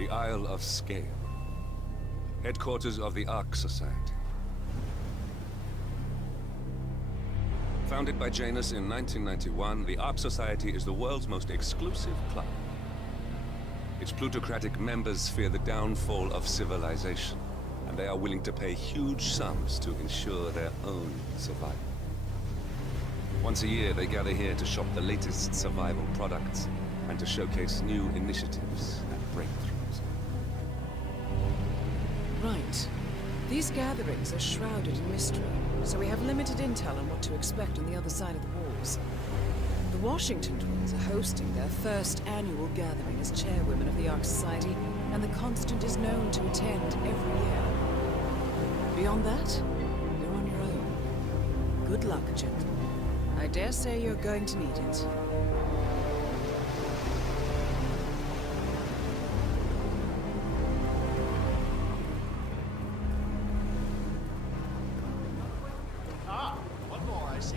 The Isle of Scale. Headquarters of the Ark Society. Founded by Janus in 1991, the Ark Society is the world's most exclusive club. Its plutocratic members fear the downfall of civilization, and they are willing to pay huge sums to ensure their own survival. Once a year, they gather here to shop the latest survival products and to showcase new initiatives and breakthroughs. Right. These gatherings are shrouded in mystery, so we have limited intel on what to expect on the other side of the walls. The Washington twins are hosting their first annual gathering as chairwomen of the Ark Society, and the Constant is known to attend every year. Beyond that, you're on your own. Good luck, gentlemen. I dare say you're going to need it. One more, I see.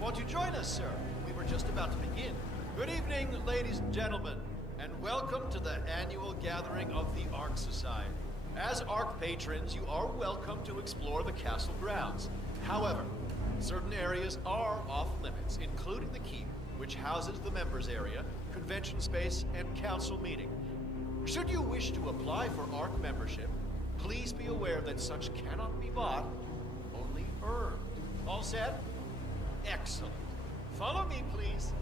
Won't you join us, sir? We were just about to begin. Good evening, ladies and gentlemen, and welcome to the annual gathering of the Ark Society. As Ark patrons, you are welcome to explore the castle grounds. However, certain areas are off limits, including the keep, which houses the members area, convention space, and council meeting. Should you wish to apply for Ark membership, please be aware that such cannot be bought, only earned. All set? Excellent. Follow me, please.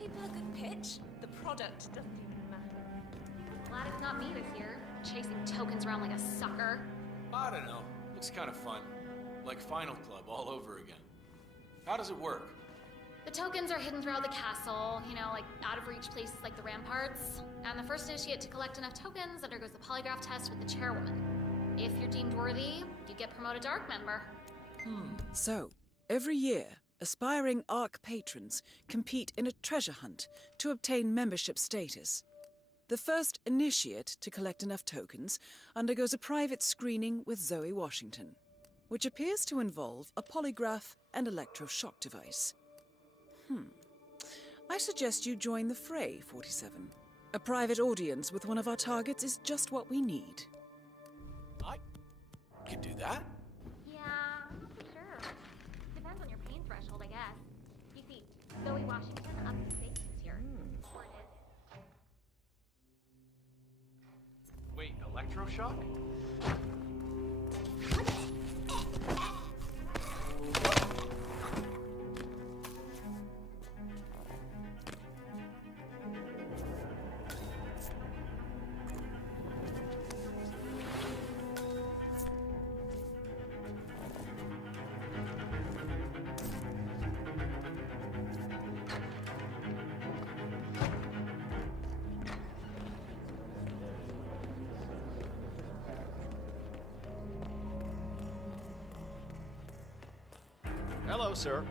People a good pitch. The product doesn't even matter. Glad it's not me this year, chasing tokens around like a sucker. I don't know. Looks kind of fun. Like Final Club all over again. How does it work? The tokens are hidden throughout the castle, you know, like out-of-reach places like the ramparts. And the first initiate to collect enough tokens undergoes a polygraph test with the chairwoman. If you're deemed worthy, you get promoted to Ark member. So, every year, aspiring Ark patrons compete in a treasure hunt to obtain membership status. The first initiate to collect enough tokens undergoes a private screening with Zoe Washington, which appears to involve a polygraph and electroshock device. I suggest you join the fray, 47. A private audience with one of our targets is just what we need. I could do that? Yeah, I'm not so sure. Depends on your pain threshold, I guess. You see, Zoe Washington up in stakes this year. Or it is. Wait, electroshock? Hello, sir.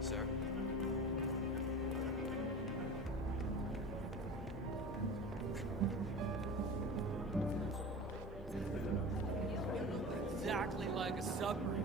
Sir? Exactly like a submarine.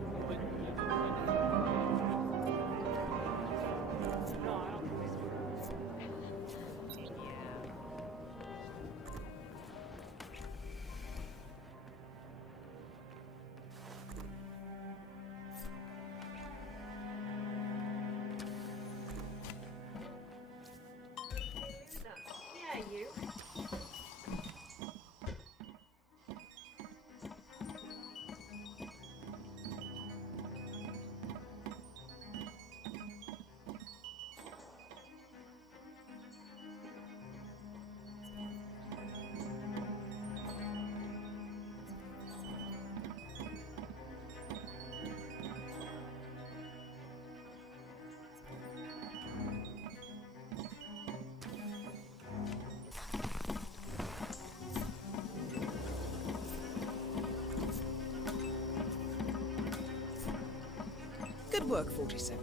Good work, 47.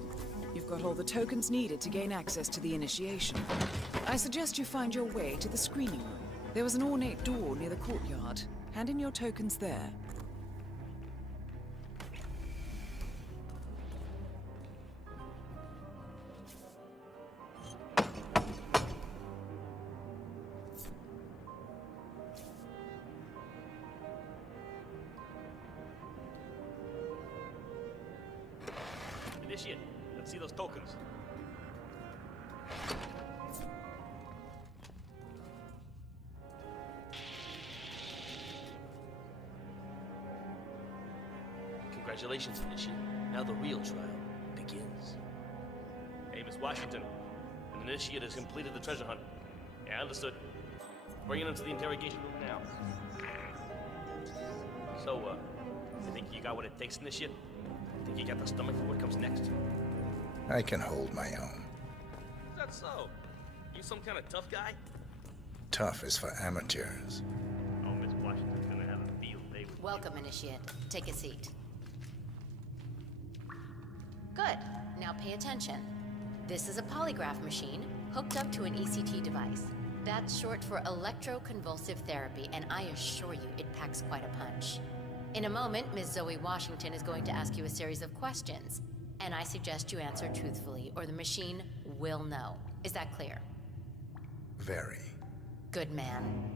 You've got all the tokens needed to gain access to the initiation. I suggest you find your way to the screening room. There was an ornate door near the courtyard. Hand in your tokens there. Initiate. Let's see those tokens. Congratulations, Initiate. Now the real trial begins. Hey, Miss Washington. An Initiate has completed the treasure hunt. Yeah, understood. Bringing him to the interrogation room now. So, you think you got what it takes, Initiate? Think you got the stomach for what comes next? I can hold my own. Is that so? You some kind of tough guy? Tough is for amateurs. Oh, Miss Washington's gonna have a field day with Welcome, Initiate. Take a seat. Good. Now pay attention. This is a polygraph machine hooked up to an ECT device. That's short for electroconvulsive therapy, and I assure you it packs quite a punch. In a moment, Ms. Zoe Washington is going to ask you a series of questions, and I suggest you answer truthfully, or the machine will know. Is that clear? Very. Good man.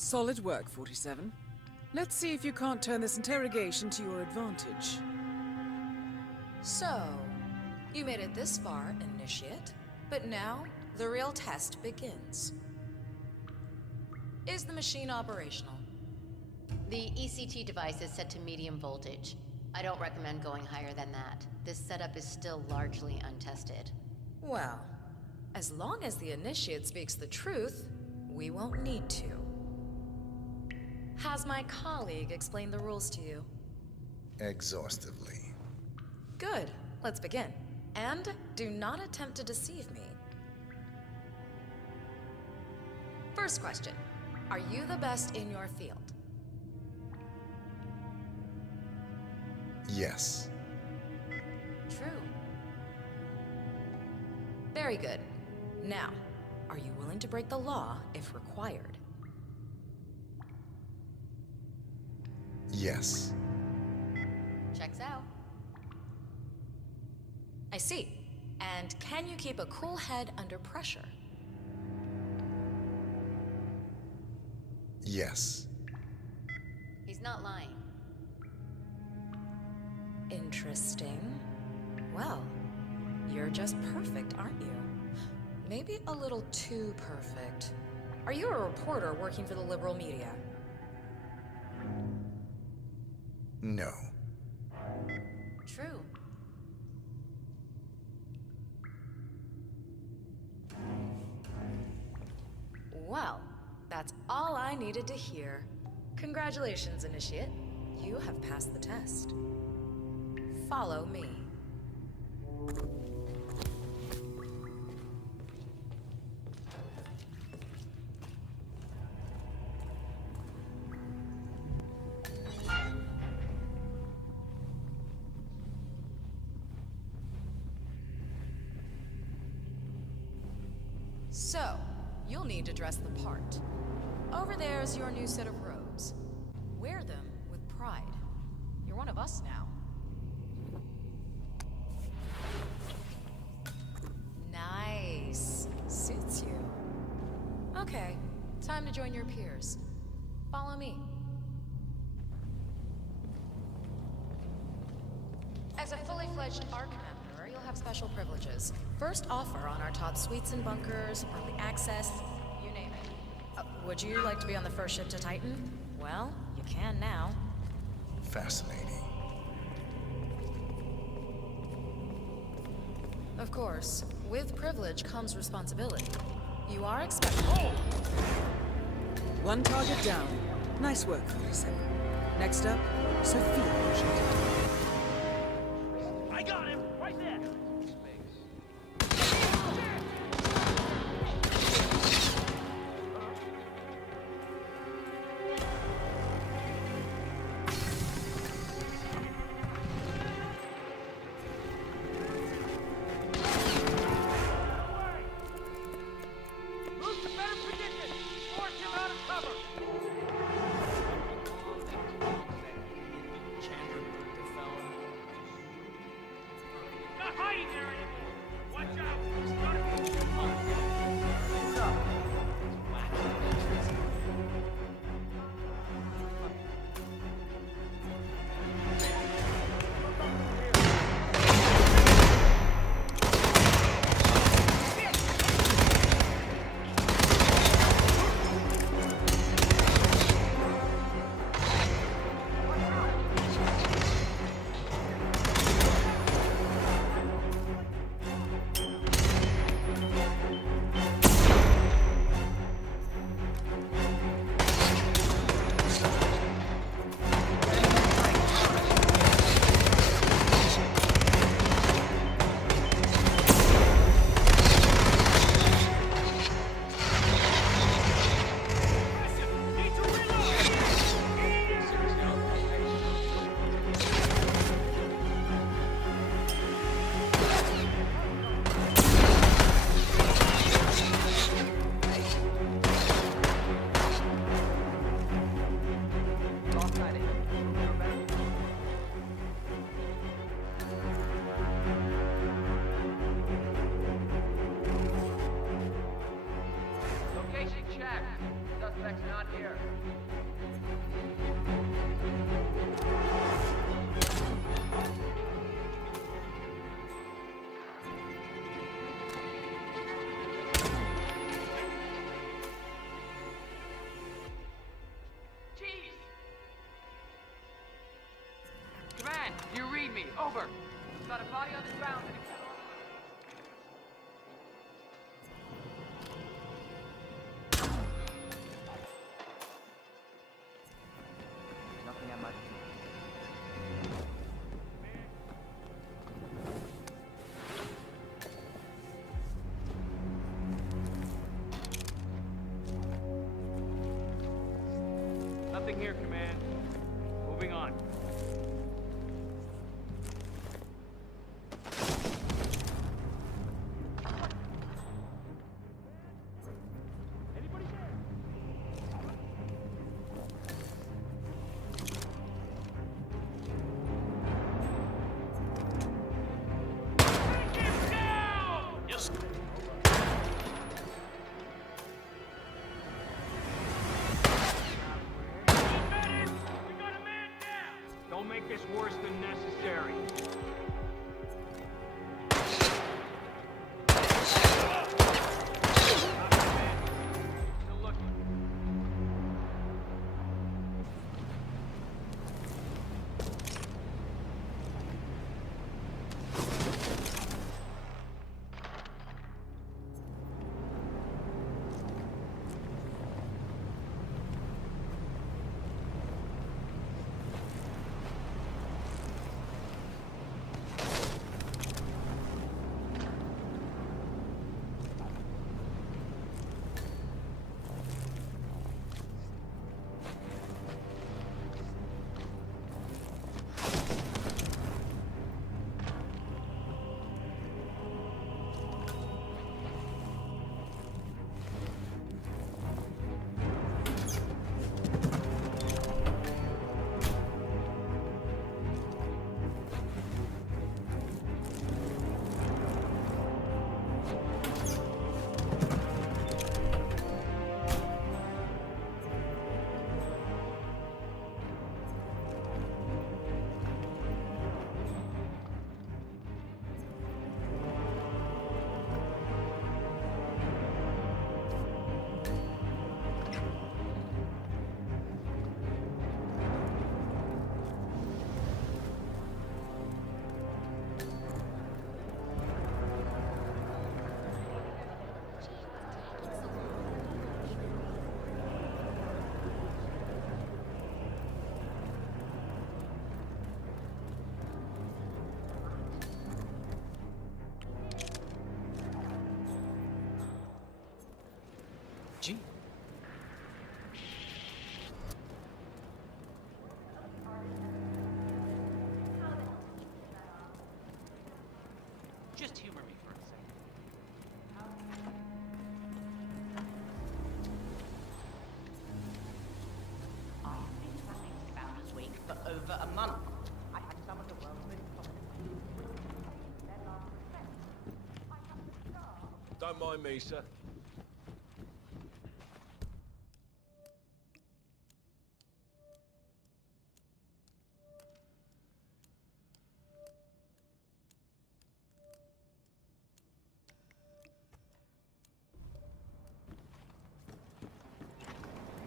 Solid work, 47. Let's see if you can't turn this interrogation to your advantage. So, you made it this far, Initiate, but now the real test begins. Is the machine operational? The ECT device is set to medium voltage. I don't recommend going higher than that. This setup is still largely untested. Well, as long as the Initiate speaks the truth, we won't need to. Has my colleague explained the rules to you? Exhaustively. Good. Let's begin. And do not attempt to deceive me. First question. Are you the best in your field? Yes. True. Very good. Now, are you willing to break the law if required? Yes. Checks out. I see. And can you keep a cool head under pressure? Yes. He's not lying. Interesting. Well, you're just perfect, aren't you? Maybe a little too perfect. Are you a reporter working for the liberal media? No. True. Well, that's all I needed to hear. Congratulations, Initiate. You have passed the test. Follow me. So, you'll need to dress the part. Over there's your new set of robes. Wear them with pride. You're one of us now. Nice. Suits you. Okay, time to join your peers. Follow me. As a fully fledged ARC member, you'll have special privileges. First offer on our top suites and bunkers, early access, you name it. Would you like to be on the first ship to Titan? Well, you can now. Fascinating. Of course, with privilege comes responsibility. You are expected. One target down. Nice work, 47. Next up, Sophia Washington. I got him! Right there! Command, do you read me? Over. Got a body on the ground. Nothing at my... Nothing here, Command. Moving on. Don't make this worse than necessary. Still looking. Reggie? Just humor me for a second. I've been running Founders Week for over a month. I had some of the world's most prominent. Don't mind me, sir.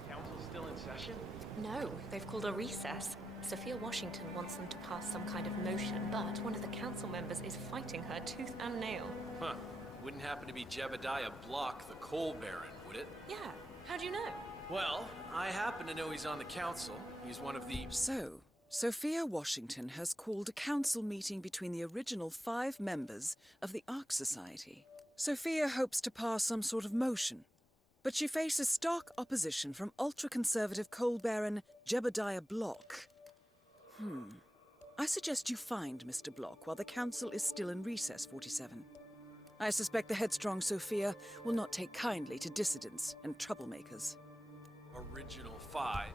Council's still in session? No, they've called a recess. Sophia Washington wants them to pass some kind of motion, but one of the council members is fighting her tooth and nail. Huh. Wouldn't happen to be Jebediah Block, the coal baron, would it? Yeah, how'd you know? Well, I happen to know he's on the council. He's one of the... So, Sophia Washington has called a council meeting between the original 5 members of the Ark Society. Sophia hopes to pass some sort of motion, but she faces stark opposition from ultra-conservative coal baron Jebediah Block. I suggest you find Mr. Block while the council is still in recess, 47. I suspect the headstrong Sophia will not take kindly to dissidents and troublemakers. original 5.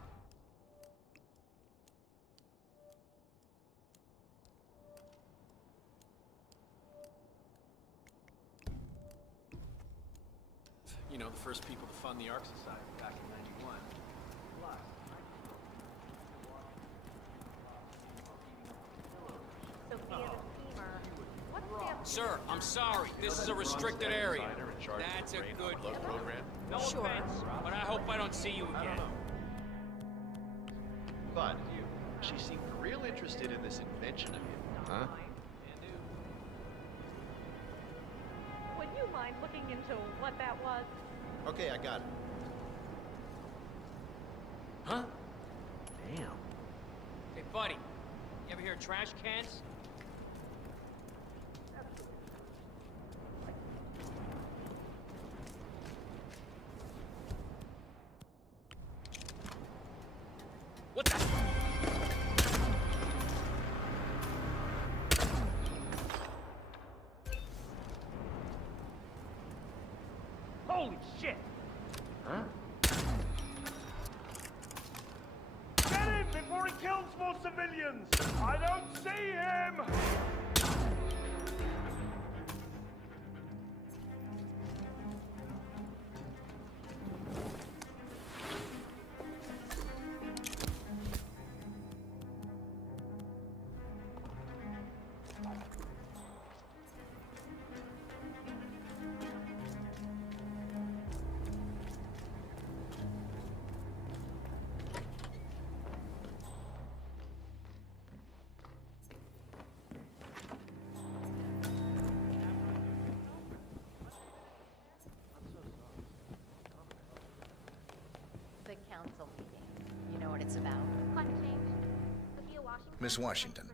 You know, the first people to fund the Ark Society back in 91. Plus, Sir, I'm sorry. This is a restricted area. That's a good program. No offense, but I hope I don't see you again. But she seemed real interested in this invention of his. Huh? Would you mind looking into what that was? Okay, I got it. huh? Damn. Hey, buddy, you ever hear of trash cans? What the? Holy shit! Huh? Get him before he kills more civilians! I don't see him! The council meeting. You know what it's about? Miss Washington,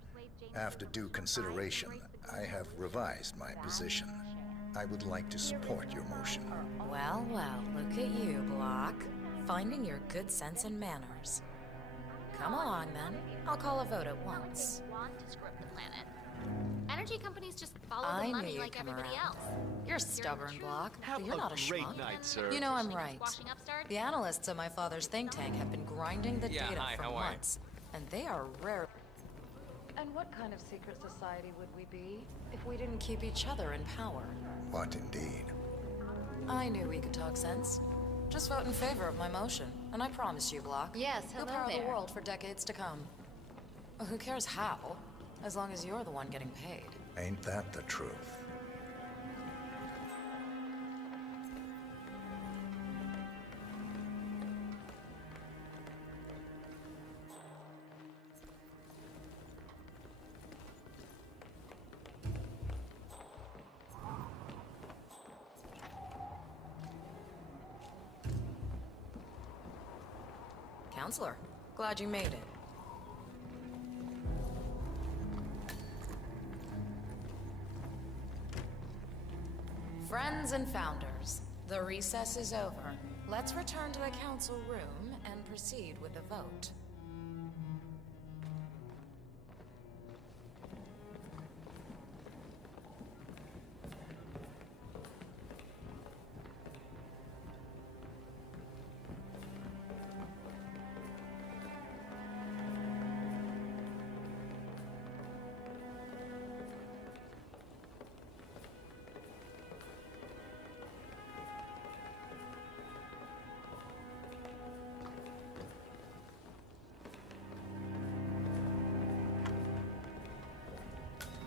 after due consideration, I have revised my position. I would like to support your motion. Well, well, look at you, Block. Finding your good sense and manners. Come along, then. I'll call a vote at once. Want to screw up the planet. Energy companies just follow I the knew money you'd like come everybody around. else. You're stubborn, Block, but you're not a schmuck. sir. You know I'm right. Washing upstart? The analysts at my father's think tank have been grinding the Yeah, data hi, for how are you? months, and they are rare. And what kind of secret society would we be if we didn't keep each other in power? What indeed? I knew we could talk sense. Just vote in favor of my motion, and I promise you, Block, Yes, you'll hello power the there. world for decades to come. Well, who cares how, as long as you're the one getting paid. Ain't that the truth? Counselor, glad you made it. Friends and founders, the recess is over. Let's return to the council room and proceed with the vote.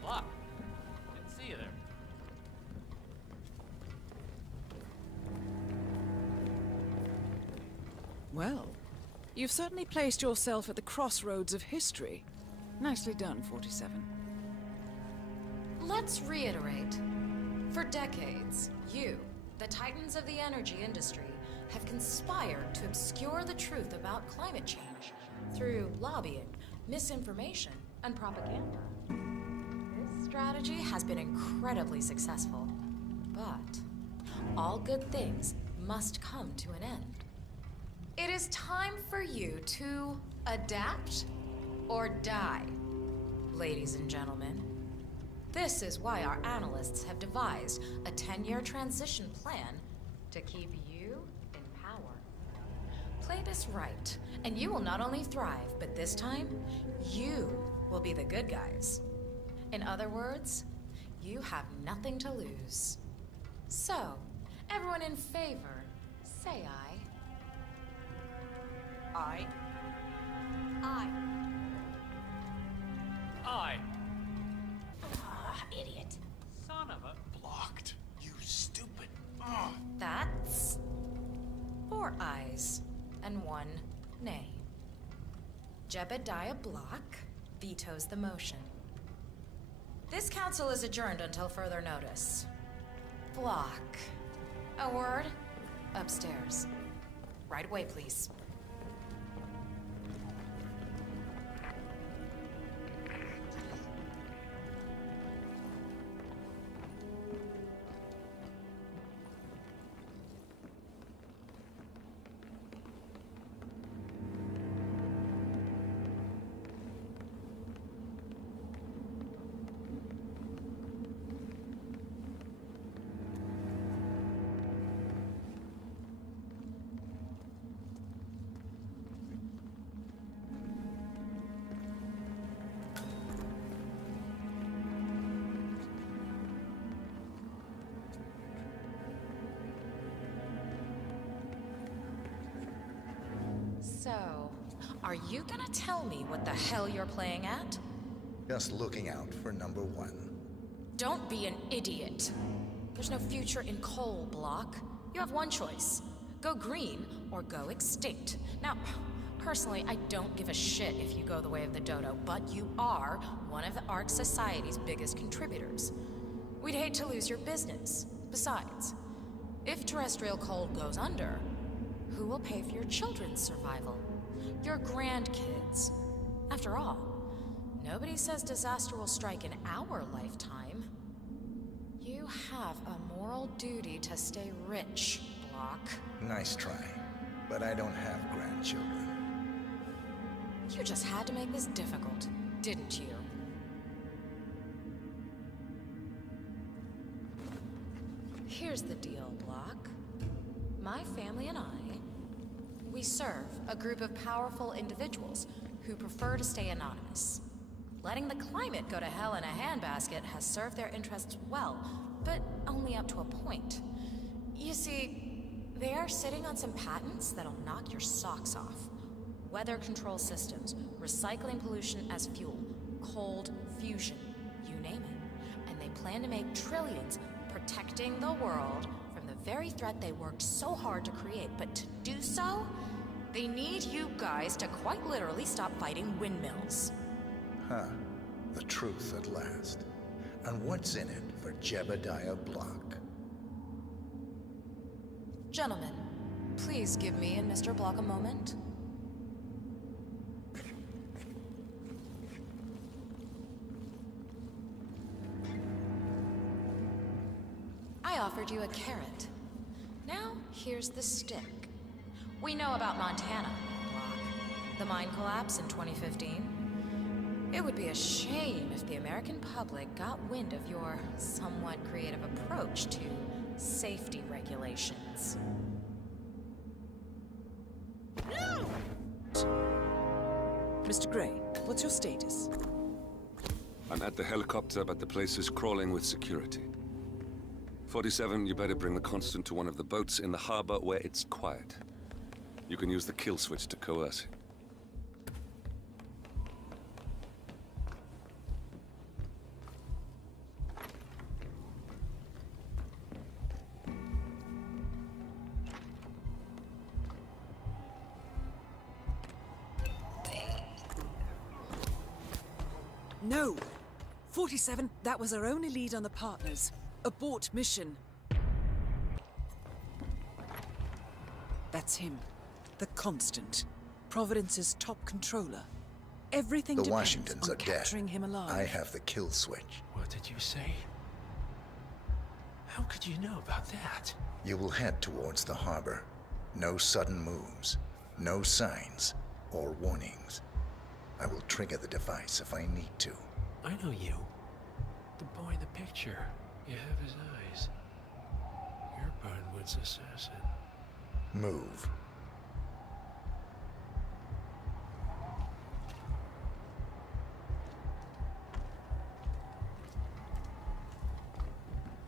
Block. Didn't see you there. Well, you've certainly placed yourself at the crossroads of history. Nicely done, 47. Let's reiterate. For decades, you, the titans of the energy industry, have conspired to obscure the truth about climate change through lobbying, misinformation, and propaganda. This strategy has been incredibly successful, but all good things must come to an end. It is time for you to adapt or die, ladies and gentlemen. This is why our analysts have devised a 10-year transition plan to keep you in power. Play this right, and you will not only thrive, but this time, you will be the good guys. In other words, you have nothing to lose. So, everyone in favor, say aye. Aye. Aye. Aye. Ah, idiot. Son of a... Blocked. You stupid. That's 4 ayes and 1 nay. Jebediah Block vetoes the motion. This council is adjourned until further notice. Block. A word? Upstairs. Right away, please. So, are you gonna tell me what the hell you're playing at? Just looking out for number 1. Don't be an idiot. There's no future in coal, Block. You have one choice. Go green or go extinct. Now, personally, I don't give a shit if you go the way of the dodo, but you are one of the Ark Society's biggest contributors. We'd hate to lose your business. Besides, if terrestrial coal goes under, who will pay for your children's survival? Your grandkids. After all, nobody says disaster will strike in our lifetime. You have a moral duty to stay rich, Block. Nice try, but I don't have grandchildren. You just had to make this difficult, didn't you? Here's the deal, Block. My family and I, we serve a group of powerful individuals who prefer to stay anonymous. Letting the climate go to hell in a handbasket has served their interests well, but only up to a point. You see, they are sitting on some patents that'll knock your socks off. Weather control systems, recycling pollution as fuel, cold fusion, you name it. And they plan to make trillions protecting the world from the very threat they worked so hard to create. But to do so, they need you guys to quite literally stop fighting windmills. Huh. The truth at last. And what's in it for Jebediah Block? Gentlemen, please give me and Mr. Block a moment. I offered you a carrot. Now, here's the stick. We know about Montana, Block. The mine collapse in 2015. It would be a shame if the American public got wind of your somewhat creative approach to safety regulations. Mr. Gray, what's your status? I'm at the helicopter, but the place is crawling with security. 47, you better bring the Constant to one of the boats in the harbor where it's quiet. You can use the kill switch to coerce it. No! 47, that was our only lead on the partners. Abort mission. That's him. The Constant. Providence's top controller. Everything The depends Washingtons on are capturing dead. him alive. I have the kill switch. What did you say? How could you know about that? You will head towards the harbor. No sudden moves. No signs or warnings. I will trigger the device if I need to. I know you. The boy in the picture. You have his eyes. You're Burnwood's assassin. Move.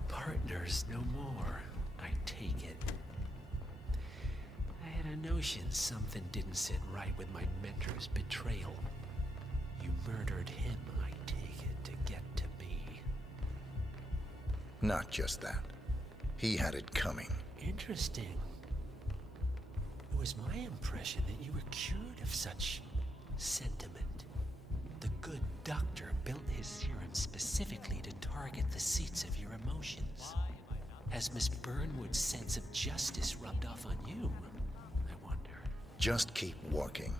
Partners no more, I take it. I had a notion something didn't sit right with my mentor's betrayal. You murdered him, I take it, to get to me. Not just that. He had it coming. Interesting. It was my impression that you were cured of such sentiment. The good doctor built his serum specifically to target the seats of your emotions. Has Miss Burnwood's sense of justice rubbed off on you, I wonder? Just keep walking.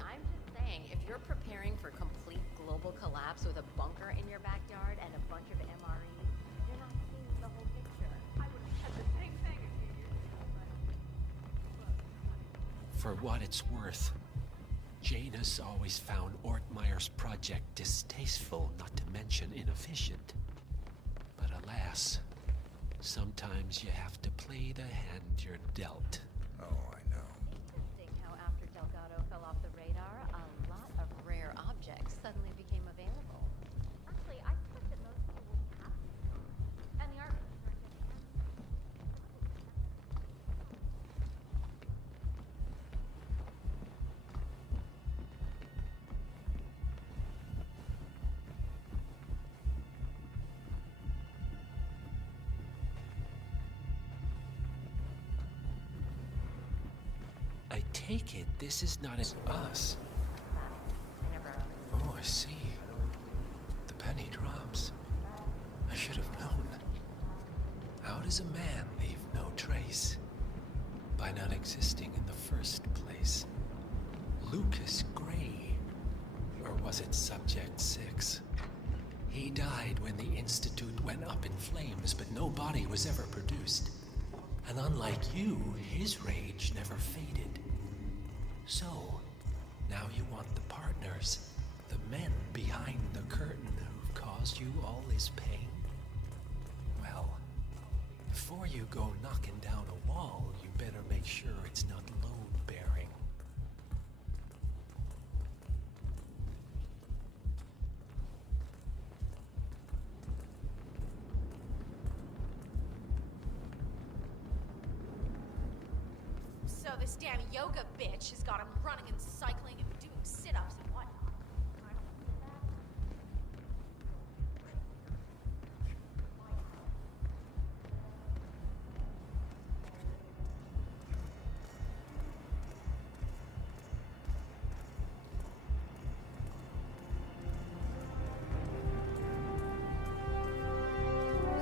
I'm just saying, if you're preparing for complete global collapse with a bunker in your backyard and a bunch of MREs, you're not seeing the whole picture. I would have said the same thing a few years ago, but... For what it's worth, Janus always found Ortmeyer's project distasteful, not to mention inefficient. But alas, sometimes you have to play the hand you're dealt. Oh, I know. Interesting how after Delgado fell off the radar, a lot of rare objects suddenly became available. Actually, I suspect that most people will have them. And the art makers aren't getting them. I take it this is not as us. Oh, I see. The penny drops. I should have known. How does a man leave no trace? By not existing in the first place. Lucas Gray. Or was it Subject 6? He died when the Institute went up in flames, but no body was ever produced. And unlike you, his rage never faded. So, now you want the partners, the men behind the curtain who've caused you all this pain? Well, before you go knocking down a wall, you better make sure it's not load-bearing. So this damn yoga bitch has got him running and cycling and doing sit-ups and whatnot. I don't believe that.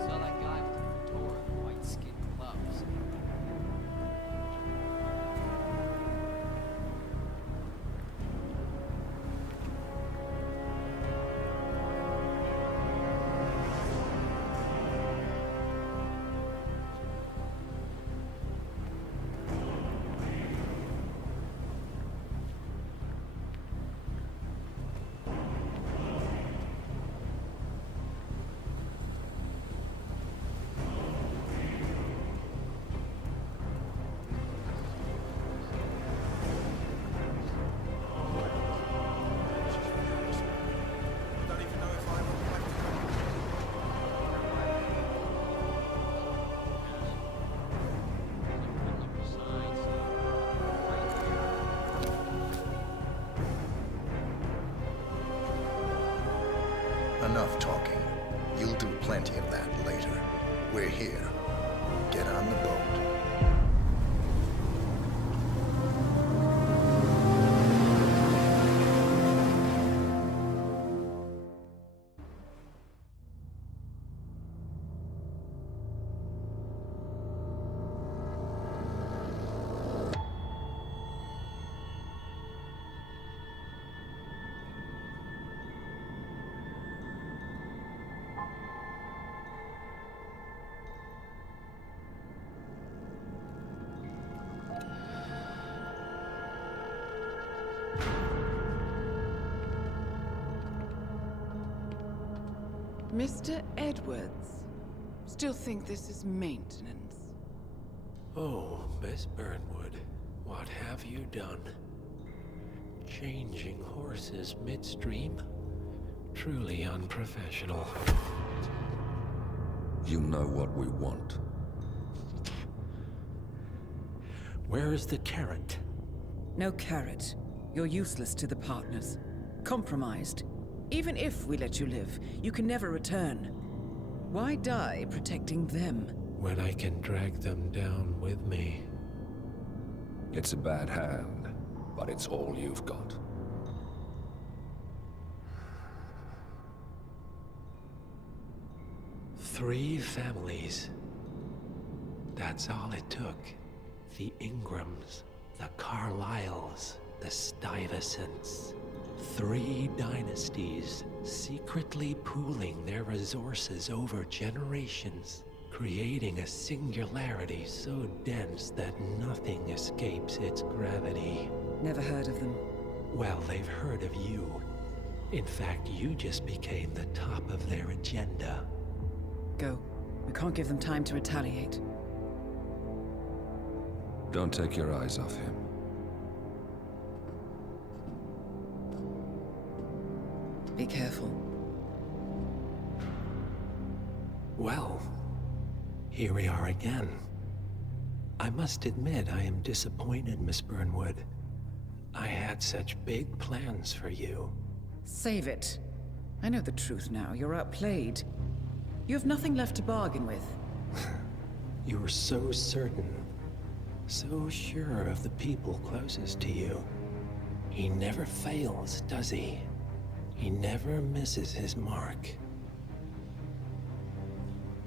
Saw that guy with the fedora and the white skin gloves. enough talking. You'll do plenty of that later. We're here. Get on the boat. Mr. Edwards, still think this is maintenance? Oh, Miss Burnwood, what have you done? Changing horses midstream? Truly unprofessional. You know what we want. Where is the carrot? No carrot. You're useless to the partners. Compromised. Even if we let you live, you can never return. Why die protecting them? When I can drag them down with me. It's a bad hand, but it's all you've got. Three families. That's all it took. The Ingrams, the Carlyles, the Stuyvesants. 3 dynasties, secretly pooling their resources over generations, creating a singularity so dense that nothing escapes its gravity. Never heard of them. Well, they've heard of you. In fact, you just became the top of their agenda. Go. We can't give them time to retaliate. Don't take your eyes off him. Be careful. Well, here we are again. I must admit I am disappointed, Miss Burnwood. I had such big plans for you. Save it. I know the truth now. You're outplayed. You have nothing left to bargain with. You were so certain, so sure of the people closest to you. He never fails, does he? He never misses his mark.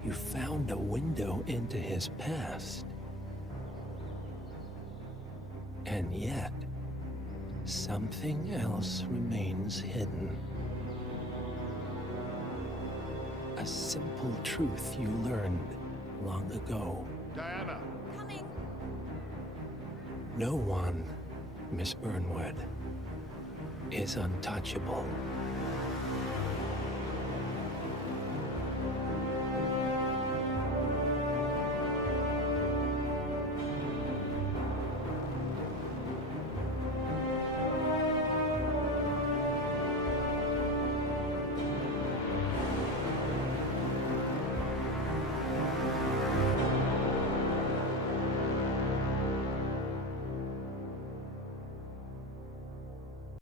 You found a window into his past. And yet, something else remains hidden. A simple truth you learned long ago. Diana! Coming! No one, Miss Burnwood, is untouchable.